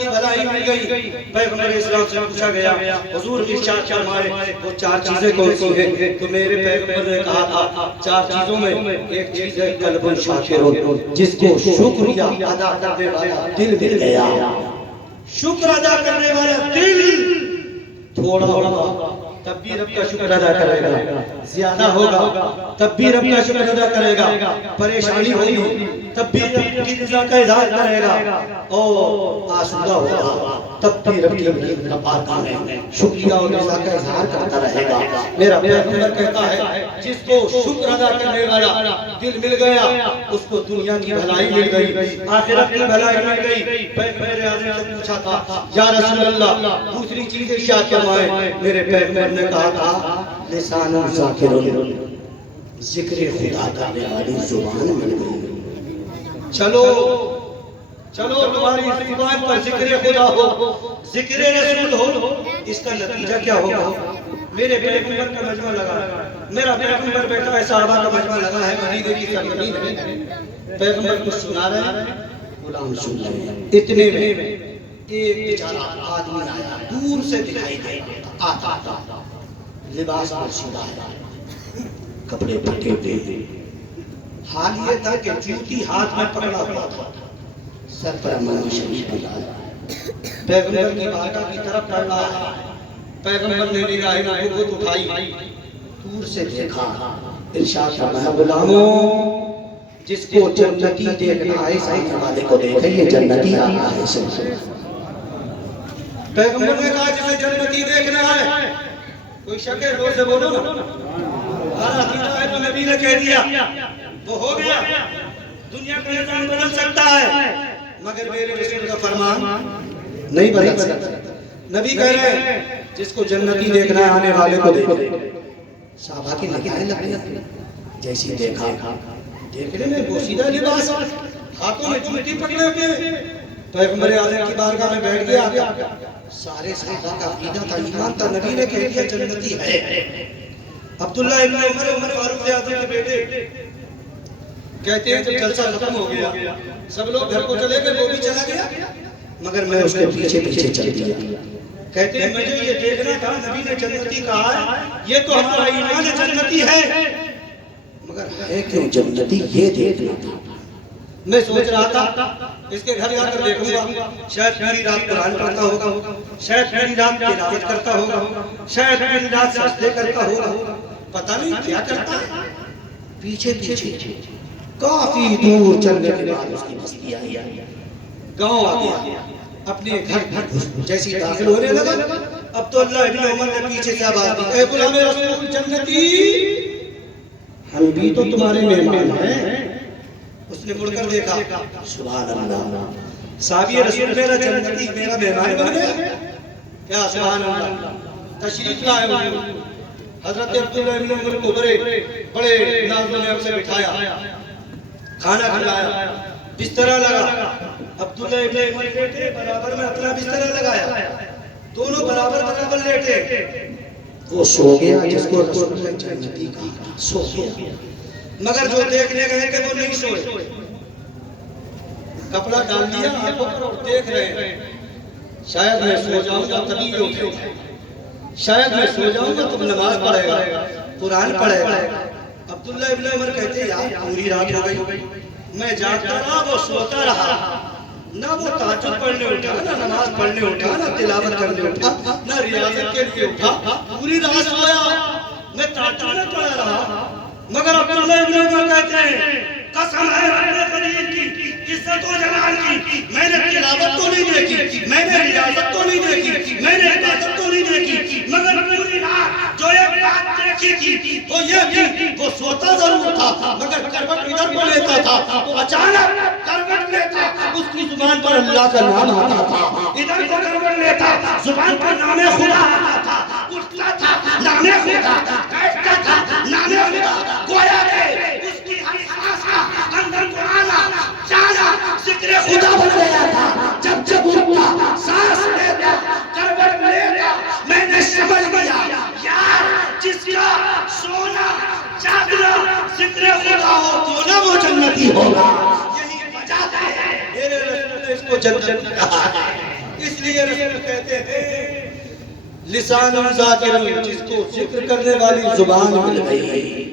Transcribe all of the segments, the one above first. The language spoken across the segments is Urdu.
کی بھلائی مل گئی. پیغمبر اسلام سے پوچھا گیا حضور ارشاد فرمائے وہ چار چیزیں کون سی ہیں؟ تو میرے پیغمبر نے کہا تھا چار چیزوں میں ایک چیز ہے قلب شاکر، جس کو شکریہ ادا کرنے والا دل مل گیا. شکر ادا کرنے والا دل تھوڑا ہوگا تب بھی رب کا شکر ادا کرے گا، زیادہ ہوگا تب بھی رب کا شکر ادا کرے گا، پریشانی ہوگی تب بھی رب کی رضا کا اظہار کرے گا، اور آسودہ ہوگا تب بھی رب کی بارگاہ میں شکریہ اور رضا کا اظہار کرتا رہے گا. میرا پیغمبر کہتا ہے جس کو شکر ادا کرنے والا دل مل گیا اس کو دنیا کی بھلائی مل گئی، آخرت کی بھلائی مل گئی. پیغمبر اعظم سے پوچھا تھا یا رسول اللہ دوسری چیز ارشاد فرمائے. میرے پیغمبر نے کہا تھا لسان ذاکر، ذکر خدا کرنے والی زبان مل گئی. چلو چلو تمہاری زبان پر ذکر خدا ہو، ذکر رسول ہو، اس کا نتیجہ کیا ہوگا؟ میرے پیغمبر کا مجمع لگا، میرا پیغمبر بیٹا ہے، صحابہ کا مجمع لگا ہے، مدینے کی سرزمین ہے. پیغمبر کچھ سنا رہے ہیں، غلام سن رہے ہیں. اتنے میں ایک بیچارہ آدمی آیا، دور سے دکھائی دے آتا تھا، لباس پوشیدہ ہے، کپڑے پھٹے ہوئے، حال یہ تھا کہ جوتی ہاتھ میں پکڑا ہوا تھا، سر پر امام شریف ڈالا، پیغمبر کی بارگاہ کی طرف بڑھ رہا ہے. پیغمبر نے نگاہ نبوت اٹھائی، دور سے دیکھا، ارشاد فرمایا غلاموں جس کو جنتی دیکھنا ہے سامنے والے کو دیکھے، یہ جنتی آیا ہے. پیغمبر نے کہا جسے جنتی دیکھنا ہے کوئی شک ہے زور سے بولو نا. ہے تو نبی نے کہہ دیا وہ ہو گیا. دنیا کا نظام بدل سکتا ہے مگر میرے رسول کا فرمان نہیں بدل سکتا. نبی کہہ رہے ہیں جس کو جنتی دیکھنا ہے آنے والے کو دیکھو. صحابہ کی نگاہیں لگی، جیسی دیکھا دیکھنے میں بوسیدہ لباس، ہاتھوں میں جوتی پکڑے ہوئے. پیغمبر اعظم کی بارگاہ میں بیٹھ گیا. سارے صحابہ کا عقیدہ تھا، ایمان تھا، نبی نے کہہ دیا جنتی ہے. عبداللہ ابن عمر فاروق اعظم کے بیٹے کہتے ہیں جب جلسہ ختم ہو گیا سب لوگ گھر کو چلے گئے، وہ بھی چلا گیا مگر میں اس کے پیچھے پیچھے چل دیا. کہتے ہیں مجھے یہ دیکھنا تھا، نبی نے جنتی کہا ہے، یہ تو ہمارا ایمان جنتی ہے مگر ہے کیوں جنتی یہ دیکھنا تھا. میں سوچ رہا تھا اس کے گھر جا کر دیکھوں گا، شاید پوری رات قرآن پڑھتا ہوگا، شاید پوری رات تلاوت کرتا ہوگا، شاید پوری رات سجدے کرتا ہوگا، پتہ نہیں کیا کرتا ہے. پیچھے پیچھے کافی دور چلنے کے بعد اس کی بستی آئی، گاؤں آ گیا. اپنے گھر جیسی داخل ہونے لگا، عبداللہ ابن عمر نے پیچھے سے آواز دی اے غلام رسول جنتی، ہم بھی تو تمہارے مہمان ہیں. اس نے مڑ کر دیکھا، سبحان اللہ، صحابی رسول میرا جنتی میرا مہمان بن گیا کیا؟ سبحان اللہ. تشریف لائے حضرت عبداللہ ابن عمر کو بڑے ناز و نعمت سے بٹھایا، کھانا کھلایا، بسترا لگا. عبداللہ ابن عمر بیٹے برابر میں اپنا بسترا لگایا، دونوں برابر برابر لیٹے. وہ سو گیا جس کو رسول نے جنتی کہا، سو گیا. مگر جو دیکھنے گئے کہ وہ نہیں سوئے، کپڑا ڈال دیا آنکھوں پر اور دیکھ رہے ہیں شاید میں سو جاؤں گا تبھی یہ اٹھے گا، شاید میں سو جاؤں گا تب نماز پڑھے گا، قرآن پڑھے گا. عبداللہ ابن عمر کہتے یار پوری رات ہو گئی، میں جاگتا رہا وہ سوتا رہا، نہ وہ تہجد پڑھنے اٹھا، نہ نماز پڑھنے اٹھا، نہ تلاوت کرنے اٹھا، نہ ریاضت کے لیے اٹھا. پوری رات سویا، میں تہجد میں پڑھا رہا. مگر عبداللہ ابن عمر کہتے ہیں قسم ہے رب قدیر کی، عزت و جلال کی، میں نے تلاوت تو نہیں دیکھی، میں نے ریاضت تو نہیں دیکھی، میں نے عبادت تو نہیں دیکھی، مگر پوری رات جو ایک بات دیکھی تھی وہ یہ تھی وہ سوتا ضرور تھا مگر کروٹ ادھر کو لیتا تھا تو اچانک کروٹ لیتا اس کی زبان پر اللہ کا نام آتا تھا، ادھر کو کروٹ لیتا زبان پر نام خدا آتا تھا، اٹھتا تھا نام خدا، بیٹھتا تھا نام خدا. گویا کہ اس کی ہر سانس اندر قرآن جانا ذکر خدا بن گیا تھا. جب جب اٹھتا سانس لیتا کروٹ لیتا میں نے سمجھ لیا یار جس کا سونا جاگنا ذکر خدا ہو تو نہ وہ جنتی ہوگا. یہی وجہ ہے میرے رسول نے اس کو جنت کہا ہے. اس لیے رسول کہتے ہیں لسان ذاکر، جس کو ذکر کرنے والی زبان مل گئی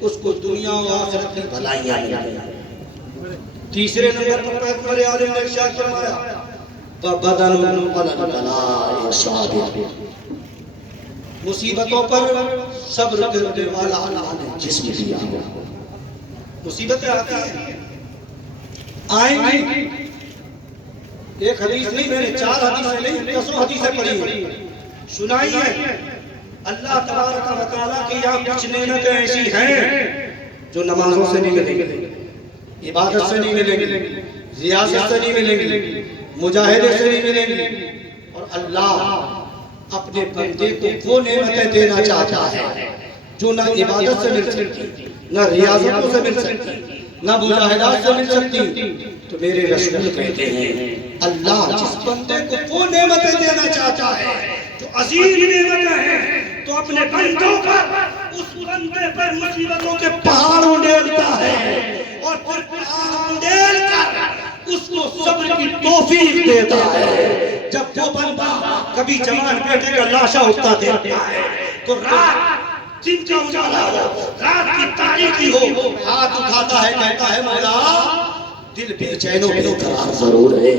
اس کو دنیا و آخرت کی بھلائیاں مل گئی۔ تیسرے نمبر پر پیغمبر عالم نے ارشاد فرمایا وَبَدَنٌ عَلَى الْبَلَاءِ صَابِرٌ، مصیبتوں پر صبر کرنے والا اللہ نے جسم دیا۔ مصیبتیں آتی ہیں، آئیں گی، ایک حدیث نہیں، میں نے 4 حدیثیں نہیں 10 حدیثیں پڑھی ہیں، سنائی ہے۔ اللہ تبارک و تعالیٰ کی یہاں کچھ نعمتیں ایسی ہیں جو نمازوں سے نہیں ملیں گی، عبادت سے نہیں ملیں گی، ریاضت سے نہیں ملیں گی، مجاہدے سے نہیں ملیں گی، اور اللہ اپنے بندے کو وہ نعمتیں دینا چاہتا ہے جو نہ عبادت سے مل سکتی، نہ ریاضتوں سے مل سکتی، نہ مجاہدات سے مل سکتی۔ تو میرے رسول کہتے ہیں اللہ جس بندے کو وہ نعمتیں دینا چاہتا ہے جو عظیم نعمتیں ہیں تو اپنے بندوں پر اس بندے پر مصیبتوں کے پہاڑوں ڈالتا ہے اور پھر پہاڑوں ڈال کر اس کو صبر کی توفیق دیتا ہے۔ جب وہ بندہ کبھی جوان بیٹے کا لاشا اٹھتا دیتا ہے تو رات دن کا اجالا ہو، رات کی تاریکی ہو، ہاتھ اٹھاتا ہے، کہتا ہے مولا دل بے چین و بے قرار ضرور ہے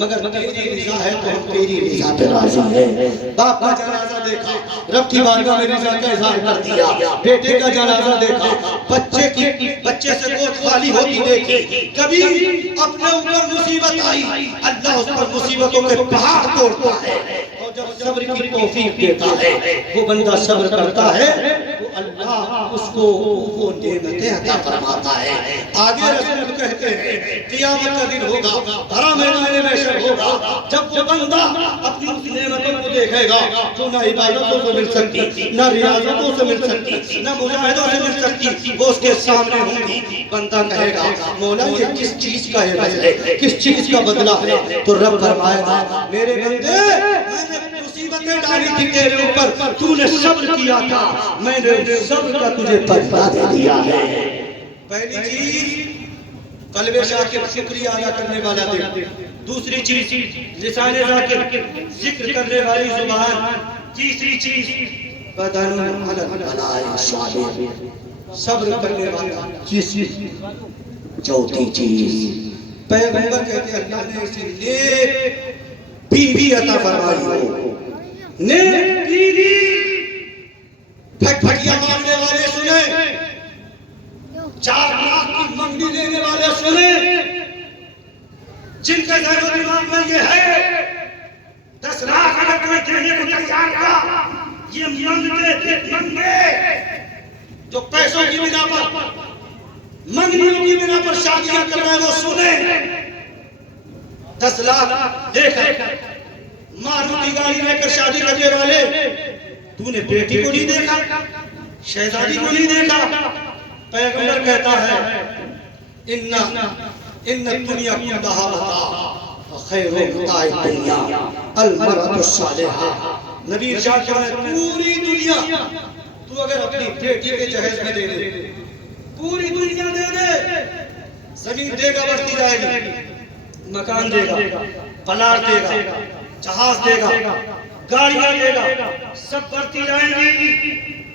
مگر تیری رضا ہے تو ہم تیری رضا پہ راضی ہیں۔ باپ کا جنازہ دیکھا، رب کی بارگاہ میں رضا کا اظہار کر دیا، بیٹے کا جنازہ دیکھا، بچے سے گود خالی ہوتی دیکھی، کبھی اپنے اوپر مصیبت آئی اللہ اس پر مصیبتوں کے پہاڑ توڑتا ہے اور جب صبر کی توفیق دیتا ہے وہ بندہ صبر کرتا ہے تو اللہ اس کو وہ نعمتیں عطا فرماتا ہے۔ آگے رسول کہتے ہیں قیامت کا دن ہوگا، بھرا میدان محشر ہوگا، جب وہ بندہ اپنی نعمتوں کو دیکھے گا تو نہ عبادتوں سے مل سکتی، نہ ریاضتوں سے مل سکتی، نہ مجاہدوں سے مل سکتی، وہ اس کے سامنے ہوں گی۔ بندہ کہے گا مولا یہ کس چیز کا عوض ہے، کس چیز کا بدلہ ہے؟ تو رب فرمائے گا میرے بندے میں نے مصیبتیں ڈالی تھی تیرے اوپر، تو نے صبر کیا تھا، میں نے صبر کا تجھے بدلہ دے دیا ہے۔ پہلی چیز قلب شاکر شکریہ ادا کرنے والا دل، دوسری چیز لسان ذاکر ذکر کرنے والی زبان، تیسری چیز بدن علی البلاء صابر صبر کرنے والا، چوتھی چیز پیغمبر کہتے ہیں اللہ نے اسے نیک بیوی عطا فرمائی ہو۔ نیک بیوی، پھٹ پھٹیا مارنے والے سنیں، 4 لاکھ کی منگنی دینے والے سنیں، جن کے ذہن و دماغ میں یہ ہے 10 لاکھ اگر کوئی دینے کو تیار تھا، یہ منگے جو پیسوں کی بنا پر، منگنیوں کی بنا پر شادیاں کر رہے ہیں وہ سنیں۔ 10 لاکھ لے کر ماروتی گاڑی لے کر شادی کرنے والے، تو نے بیٹی کو نہیں دیکھا، شہزادی کو نہیں دیکھا۔ پیغمبر کہتا ہے ان الدنیا کلھا متاع خیر متاع الدنیا المرأة الصالحہ۔ نبی ارشاد فرمایا پوری دنیا تو اگر اپنی بیٹی کے جہیز میں دے دے، پوری دنیا دے دے، زمین دے گا بڑھتی جائے گی، مکان دے گا، پلاٹ دے گا، جہاز دے گا، گاڑیاں دے گا، سب بڑھتی جائیں گی۔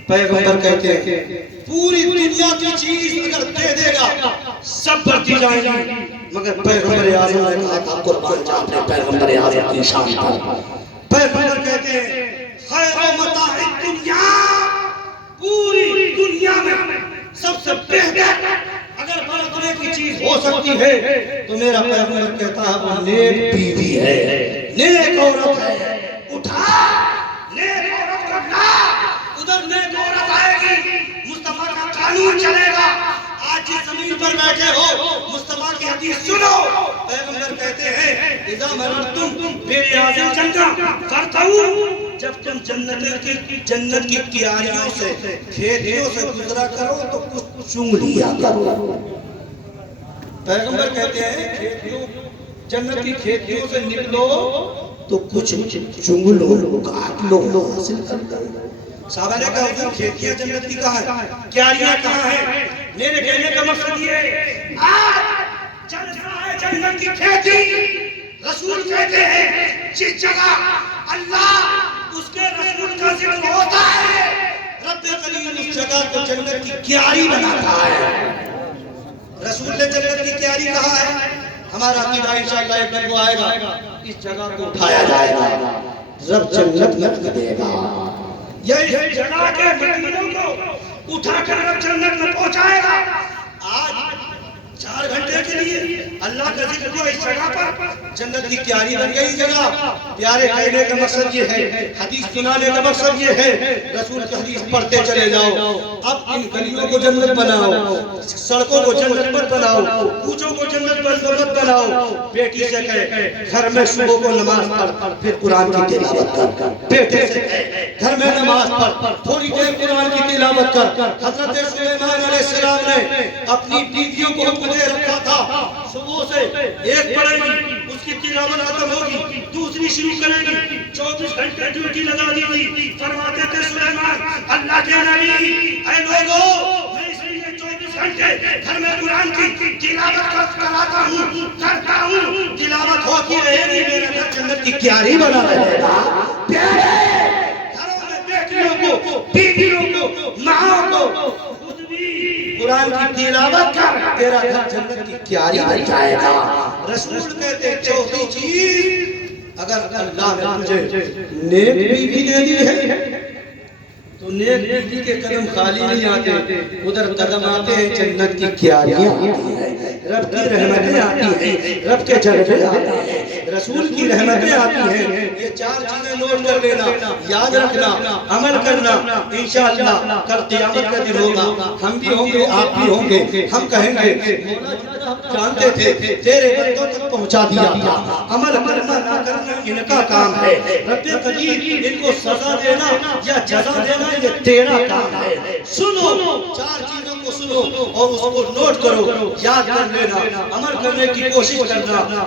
پیغمبر کہتے ہیں پوری دنیا کی چیز اگر دے دے گا سب بڑھتی جائیں گی، مگر پیغمبر اعظم نے کہا تھا قربان جا اپنے پیغمبر اعظم کی شان پر۔ پیغمبر کہتے ہیں خیر متاع الدنیا، پوری دنیا میں سب سے بہتر اگر بڑھنے کی چیز ہو سکتی ہے تو میرا پیغمبر کہتا ہے وہ نیک بیوی ہے، نیک عورت ہے۔ اٹھا نیک عورت کرنا، ادھر نیک عورت آئے گی، مصطفیٰ کا قانون چلے گا۔ آج جس زمین پر بیٹھے ہو مصطفیٰ کی حدیث سنو، پیغمبر کہتے ہیں اذا مررتم میرے اعظم جنگا فرتعو، جب تم جنت کی کیاریوں سے کھیتیوں سے گزرا کرو تو کچھ چنگ لیا کرو۔ پیغمبر کہتے ہیں جنت کی کھیتیوں سے نکلو تو کچھ چنگ لو، کاٹ لو، حاصل کر لو۔ صحابہ نے کہا حضور کھیتیاں جنت کی کہاں ہیں، کیاریاں کہاں ہیں؟ میرے کہنے کا مقصد یہ ہے آج جنت کی کھیتی، رسول کہتے ہیں جس جگہ اللہ اس کے رسول کا ذکر ہوتا ہے رب کریم اس جگہ کو جنت کی کیاری بناتا ہے. رسول نے جنت کی کیاری کہا ہے. ہمارا عقیدہ انشاءاللہ ایک دن کو آئے گا اس جگہ کو اٹھایا جائے گا رب جنت میں دے گا. یہ جگہ کے مدینوں کو اٹھا کر رب جنت میں پہنچائے گا. آج 4 گھنٹے کے لیے اللہ کا ذکر ہوا اس جگہ پر جنت کی کیاری بن گئی جگہ. پیارے کہنے کا مقصد یہ ہے حدیث سنانے کا مقصد یہ ہے رسول کی حدیث پڑھتے چلے جاؤ. اب ان گلیوں کو جنت بناؤ سڑکوں کو جنت مت بناؤ کوچوں کو جنت مت بناؤ. بیٹی سے کہے گھر میں صبح کو نماز پڑھ پھر قرآن کی تلاوت کر. بیٹے سے کہے گھر میں نماز پڑھ تھوڑی دیر قرآن کی تلاوت کر. حضرت سلیمان علیہ السلام نے اپنی بیویوں کو حکم دے رکھا تھا صبح سے ایک پڑھے گی اس کی تلاوت ختم ہوگی دوسری شروع کرے گی. 24 گھنٹے ڈیوٹی لگا دی تھی. فرماتے تھے سلیمان اللہ کے نبی اے لوگوں میں اس لیے 24 گھنٹے گھر میں قرآن کی تلاوت کرتا ہوں. تلاوت ہوتی رہے گی میرا گھر جنت کی کیاری بنا رہے گا. گھروں میں بیٹیوں کو بیویوں کو ماں کو قرآن کی تلاوت کر تیرا گھر جنت کی کیاری بن جائے گا. رسول کہتے چوتھی چیز اگر اللہ نے تجھے نیک بیوی دے دی ہے تو نیک بیوی کے قدم خالی نہیں آتے ادھر قدم آتے ہیں جنت کی کیاریاں آتی ہیں رب کی رحمتیں آتی ہیں رب کے جلوے آتے ہیں رسول کی رحمتیں آتی ہیں. یہ 4 چیزیں نوٹ کر لینا یاد رکھنا عمل کرنا. انشاءاللہ کل قیامت کا دن ہوگا ہم بھی ہوں گے آپ بھی ہوں گے. ہم کہیں گے مولا ہم جانتے تھے تیرے بندوں تک پہنچا دیا تھا. عمل کرنا نہ کرنا ان کا کام ہے. رب قدیر ان کو سزا دینا یا جزا دینا یہ تیرا کام ہے. سنو 4 چیزوں کو سنو اور اس کو نوٹ کرو یاد کر لینا عمل کرنے کی کوشش کرنا.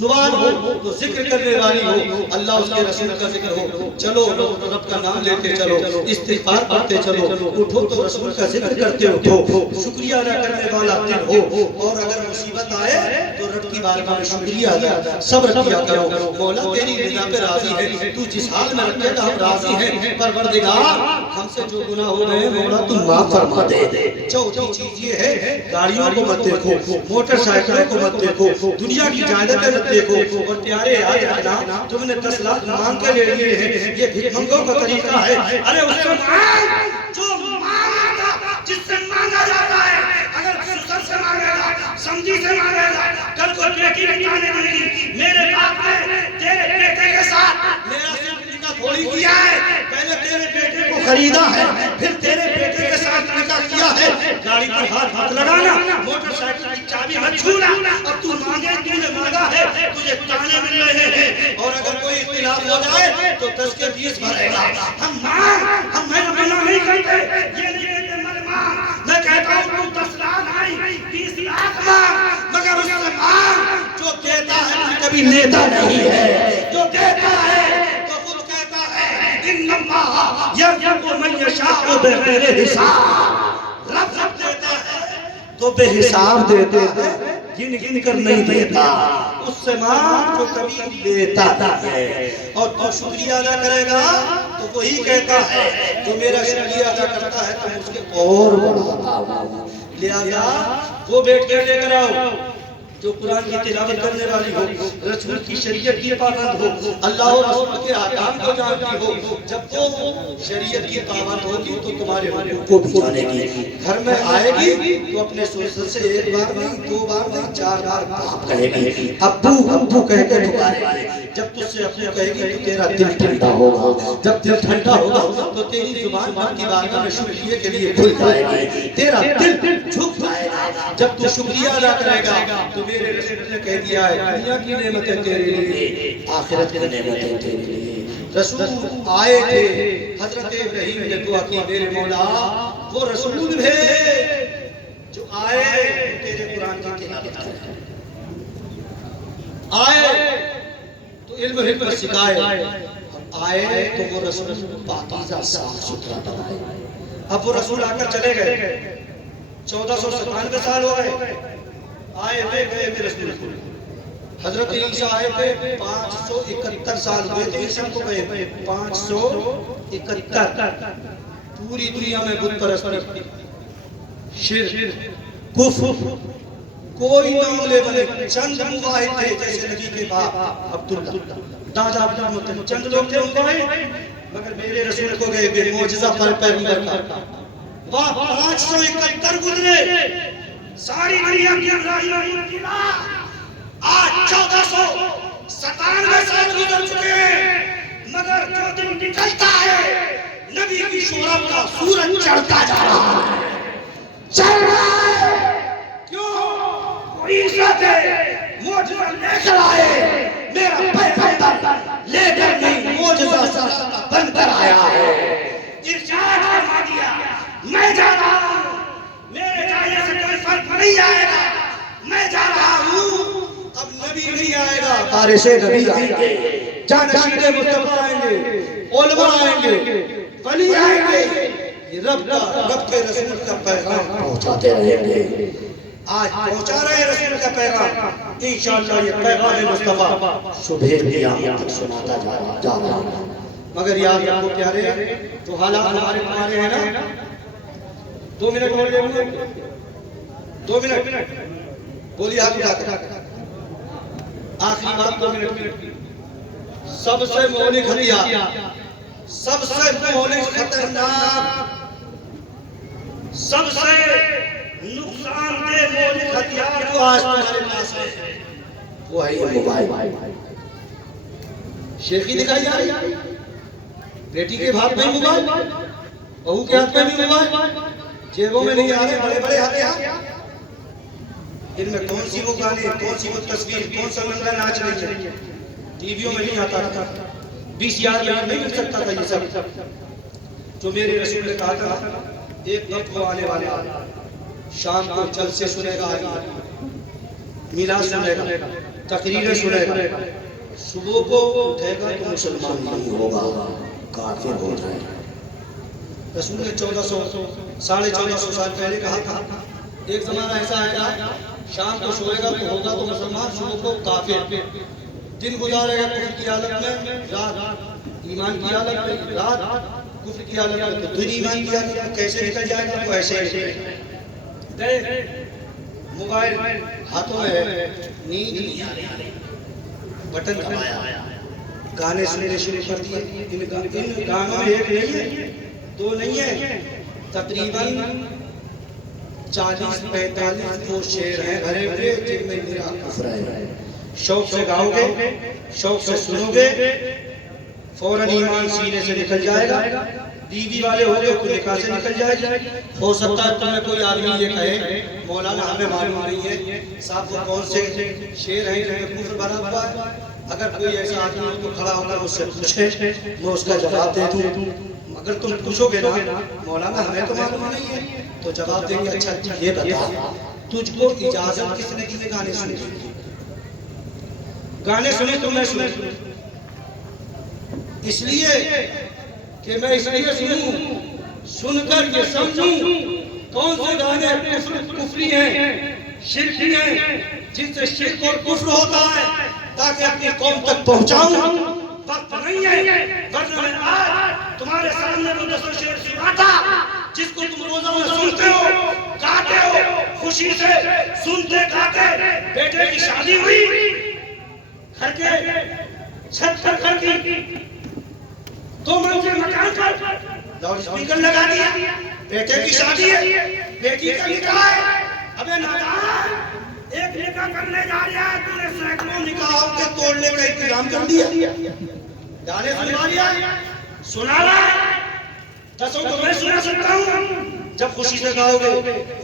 زبان ہو تو ذکر کرنے والی ہو اللہ اس کے رسول کا ذکر ہو. چلو رب کا نام لیتے چلو استغفار پڑھتے چلو. اٹھو تو رسول کا ذکر کرتے اٹھو. شکریہ ادا کرنے والا دل ہو. اور اگر مصیبت آئے تو رب کی بارگاہ میں شکریہ ادا صبر کیا کرو. مولا تیری رضا پہ راضی ہے تو جس حال میں رکھے تو ہم راضی ہیں. پروردگار ہم سے جو گناہ ہو گئے مولا تم معاف فرما دے. چوتھی چیز یہ ہے گاڑیوں کو مت دیکھو موٹر سائیکلوں کو مت دیکھو دنیا کی جائیدادیں مت دیکھو. اور پیارے یاد رکھنا تم نے 10 لاکھ مانگ کے لے لیے ہیں یہ بھیک منگوں کا طریقہ ہے. ارے اس سے مانگ جو مانگا جس سے مانگا جاتا ہے. اگر سسر سے مانگے گا سمجھی سے مانگے گا کل کو بیٹی بچانے دے گی. میرے باپ نے تیرے بیٹے کے ساتھ میرا صرف نکاح تھوڑی کیا ہے پہلے تیرے بیٹے کو خریدا ہے پھر تیرے بیٹے کے ساتھ نکاح کیا ہے. گاڑی پر ہاتھ مت لگانا موٹر سائیکل کی چابی مت چھونا. اب تو مانگے تو نے مانگا ہے تجھے تانے مل رہے ہیں. اور اگر کوئی اختلاف ہو جائے تو 10 کے 20 بھرے گا. ہم مانگ ہم منع نہیں کرتے یہ نہیں کہتے مت مانگ. میں کہتا ہوں تو 10 لاکھ نہیں 20 لاکھ مانگ مگر اس سے مانگ جو دیتا ہے کبھی لیتا نہیں ہے. جو دیتا ہے تو خود کہتا ہے ان اللہ یرزق من یشاء بغیر حساب. رب دیتا ہے تو بے حساب دیتا ہے گن گن کر نہیں دیتا. اس سے مانگ جو کبھی دیتا ہے. اور تو شکریہ ادا کرے گا تو وہی کہتا ہے جو میرا شکریہ ادا کرتا ہے تو اس کے اور بڑھاتا ہوں. لہذا وہ بیٹھ کے لے کر آؤ جو قرآن کی تلاوت کرنے والی ہو رسول کی شریعت کی پابند ہو اللہ اور رسول کے احکام کو جانتی ہو. جب وہ شریعت کی پابند ہوگی تو تمہارے حقوق کو بھی جانے گی. گھر میں آئے گی تو اپنے سسر سے 1 بار نہیں 2 بار نہیں 4 بار باپ کہے گی ابو ابو کہہ کے پکارے. جب تجھ سے ابو کہے گی تو تیرا دل ٹھنڈا ہوگا. جب دل ٹھنڈا ہوگا تو تیری زبان ماں کی بارگاہ میں شکریہ کے لیے کھل جائے گی. تیرا دل جھک جائے گا. جب تو شکریہ ادا کرے گا تو میرے رسول نے کہہ دیا ہے دنیا کی نعمتیں تیرے لیے آخرت کی نعمتیں تیرے لیے. رسول آئے تھے حضرت ابراہیم نے دعا کی میرے مولا وہ رسول بھیج جو آئے تیرے قرآن کی تلاوت کرے آئے تو علم حکمت سکھائے اور آئے تو وہ رسول پاکیزہ صاف ستھرا بنائے. اب وہ رسول آ کر چلے گئے 1497 سال ہو گئے. آئے ہوئے گئے میرے رسول حضرت عیسیٰ آئے تھے 571 سال ہوئے تو عیسیٰ کو گئے 571. پوری دنیا میں بت پرستی، شرک، کفر، کوئی نام لے بلے چند مواحد تھے جیسے نبی کے باپ عبداللہ، دادا عبدالمطلب، چند لوگ تھے مواحد، مگر میرے رسول کو گئے بے معجزہ پر پیغمبر کا. واہ 571 گزرے، ساری دنیا کی اللہ کی راہ آج 1497 سال گزر چکے ہیں، مگر جو دن نکلتا ہے نبی کی شہرت کا سورج چڑھتا جا رہا ہے، چل رہا ہے. کیوں؟ وہ عیسیٰ تھے معجزہ لے کر آئے، میرا پیغمبر لے کر نہیں معجزہ سراپا بن کر آیا ہے. ارشاد فرما دیا میں جا رہا ہوں، میرے جانے سے کوئی فرق نہیں آئے گا، میں جا رہا ہوں. اب نبی نہیں آئے گا، وارث نبی آئیں گے، جانشین مصطفیٰ آئیں گے، علماء آئیں گے، ولی آئیں گے. یہ رب کے رسول کا پیغام پہنچاتے رہیں گے. آج پہنچا رہے رسول کا پیغام، انشاءاللہ یہ پیغام مصطفیٰ صبح قیامت تک سناتا جا رہا ہے. مگر یاد رکھو پیارے، تو حالات ہمارے ہیں نا. 2 منٹ اور دے دوں، 2 منٹ بولیے آپ اٹھا کر آخری بات 2 منٹ کی. سب سے مہلک ہتھیار، سب سے مہلک خطرناک، سب سے نقصان دہ مہلک ہتھیار جو آج تمہارے پاس ہے وہ ہے موبائل. شیخی دکھائی جا رہی ہے، بیٹی کے ہاتھ میں موبائل، بہو کے ہاتھ میں بھی موبائل، جیبوں میں نہیں آ رہے بڑے بڑے ہتھیار. ان میں کون سی وہ گانے، کون سی وہ تصویر، کون سا منظر ناچ رہی ہے، ٹی ویوں میں نہیں آتا تھا، 20,000 میں نہیں مل سکتا تھا. یہ سب جو میرے رسول نے کہا تھا ایک وقت وہ آنے والا شام کو جلسے سنے گا، میلاد سنے گا، تقریریں سنے گا، صبح کو اٹھے گا تو مسلمان نہیں ہوگا، کافر ہو جائے گا. رسول نے 1400 سال پہلے کہا تھا ایک زمانہ ایسا آئے گا شام کو سوئے گا تو ہوگا تو مسلمان، صبح کو کافر. دن گزارے گا کفر کی حالت میں، رات ایمان کی حالت میں، رات کفر کی حالت میں، تو دن ایمان کی حالت میں. کیسے نکل جائے گا؟ تو ایسے گئے موبائل ہاتھوں میں ہے، نیند نہیں آ رہی، بٹن دبایا، گانے سننے شروع کر دیے. ان گانوں میں ایک نہیں ہے، 2 نہیں ہے، تقریباً 40-45 وہ شعر ہیں بھرے ہوئے جن میں میرا کفر ہے. شوق سے گاؤ گے، شوق سے سنو گے، فوراً ایمان سینے سے نکل جائے گا. بیوی والے ہو گئے تو نکاح سے نکل جائے گا. ہو سکتا ہے تمہیں کوئی آدمی یہ کہے مولانا ہمیں معلوم نہیں ہے صاحب وہ کون سے شعر ہیں جن میں کفر بھرا ہوا ہے. اگر کوئی ایسا آدمی ہو تو کھڑا ہو کر اس سے پوچھے، میں اس کا جواب دے دوں. اگر تم پوچھو گے نا مولانا ہمیں تو معلوم نہیں ہے تو جواب دیں گے اچھا یہ بتا تجھ کو اجازت کس نے دی گانے سنے؟ گانے سنے تو میں سنے، اس لیے کہ میں اس لیے سنوں، سن کر یہ سمجھوں کون سے گانے کفری ہیں، شرکی ہیں، جن سے شرک اور کفر ہوتا ہے، تاکہ اپنی قوم تک پہنچاؤں. وقت نہیں ہے ورنہ میں آج تمہارے سامنے وہ دسو شعر سناتا جس کو تم روزہ میں سنتے ہو، گاتے ہو، خوشی سے سنتے گاتے. بیٹے کی شادی ہوئی، گھر کے چھت پر گھر کی 2 منزل مکان پر لاؤڈ اسپیکر لگا دیا. بیٹے کی شادی ہے، بیٹی کا نکاح ہے. ابے نادان، ایک نکاح کرنے جا رہا ہے، تو نے سینکڑوں نکاحوں کے توڑنے کا انتظام کر دیا. گانے سنوا رہا ہے، سنا رہا ہے، 10 کو میں سنا سکتا ہوں. جب خوشی سے گاؤ گے،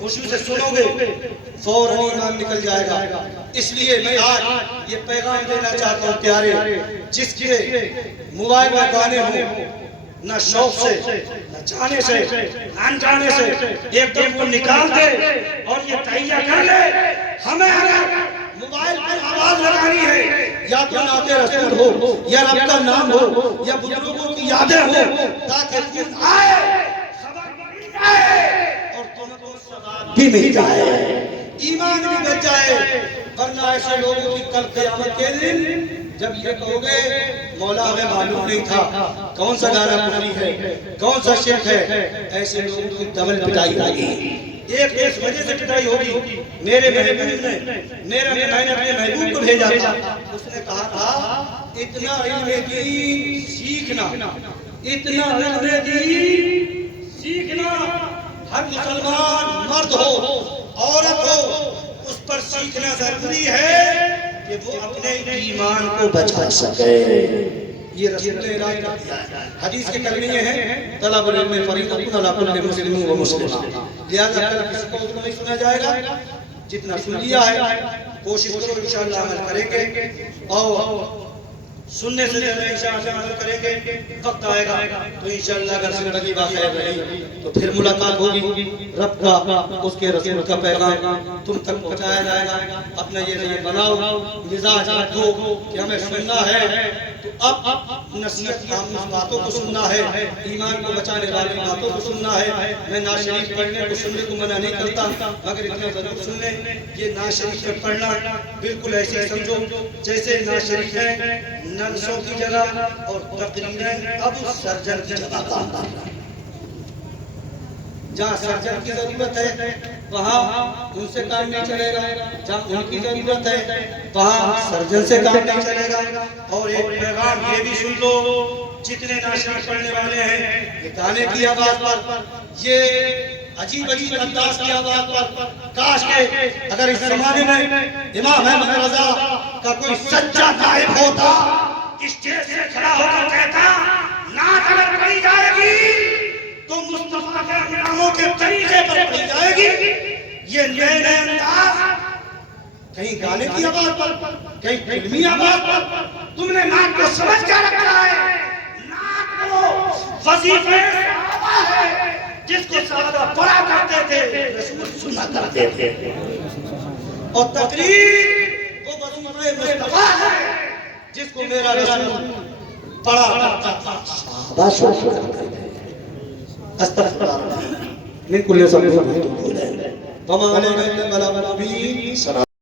خوشی سے سنو گے، فوراً ایمان نکل جائے گا. اس لیے میں آج یہ پیغام دینا چاہتا ہوں پیارے، جس کے موبائل میں گانے ہوں، نہ شوق سے، نہ جانے سے، انجانے سے ایک دم کو نکال دے اور یہ تہیہ کر لے ہمیں اگر موبائل پر آواز لگانی ہے یا تو نعت رسول ہو یا رب کا نام ہو یا بزرگوں کی یادیں ہو، تاکہ دن آئے، خبر مل جائے اور تم کو ثواب بھی مل جائے، ایمان بھی بچ جائے. ورنہ ایسے لوگوں کی کل قیامت کے دن جب یہ کہو گے مولا ہمیں معلوم نہیں تھا کون سا گانا کفری ہے کون سا شرک ہے، ایسے لوگوں کی ڈبل پٹائی ہوگی، ایک اس وجہ سے پٹائی ہوگی۔ میرے محبوب نے میں نے اپنے محبوب کو بھیجا تھا، اس نے کہا تھا اتنا علم دین سیکھنا، اتنا علم دین سیکھنا ہر مسلمان مرد ہو عورت ہو اس پر سیکھنا ضروری ہے کہ وہ اپنے ایمان کو بچا سکے۔ یہ رسول اللہ کا حدیث کے کلمے ہیں طلب العلم فریضۃ علی کل مسلم و مسلمہ، لہذا کل کسی کو اردو نہیں سنا جائے گا، جتنا سن لیا ہے کوشش کرو انشاءاللہ عمل کریں گے، اور سننے سے زیادہ انشاءاللہ عمل کریں گے، وقت آئے گا تو انشاءاللہ اگر زندگی باخیر رہی تو پھر ملاقات ہوگی، رب کا اس کے رسول کا پیغام تم تک پہنچایا جائے گا۔ اپنا یہ بناؤ مزاج رکھو کہ ہمیں سننا ہے تو اب نصیحت خاموش باتوں کو سننا ہے، ایمان کو بچانے والی باتوں کو سننا ہے۔ میں نعت شریف پڑھنے کو سننے کو منع نہیں کرتا، مگر اتنا ضرور سن لیں یہ نعت شریف میں پڑھنا بالکل ایسے سمجھو جیسے نعت شریف ہے نرسوں کی جگہ اور تقریریں اب سرجن کی جگہ کام کر رہا ہے۔ جہاں سرجن کی ضرورت ہے وہاں ان سے کام نہیں چلے گا، جہاں ان کی ضرورت ہے وہاں سرجن سے کام نہیں چلے گا۔ اور ایک پیغام یہ بھی سن لو جتنے نعت شریف پڑھنے والے ہیں، یہ گانے کی آواز پر، یہ عجیب عجیب انداز کی آواز پر، کاش کہ اگر اس زمانے میں امام احمد رضا کا کوئی سچا نائب ہوتا اسٹیج سے کھڑا ہو کر کہتا نعت اگر پڑھی جائے گی تو مصطفیٰ کے ناموں کے طریقے پر پڑھی جائے گی۔ یہ نئے نئے انداز کہیں گانے کی آواز پر کہیں فلمی آواز پر، تم نے نعت کو سمجھ کیا رکھا ہے؟ نعت کو وظیفے صحابہ ہے جس کو صحابہ پڑھا کرتے تھے رسول سنا کرتے تھے، اور تقریر وہ وظیفہ مصطفیٰ ہے جس کو میرا رسول پڑھا کرتا تھا، صحابہ سنا کرتے تھے۔ استغفر اللہ من کل ذنب وما علینا الا البلاغ المبین۔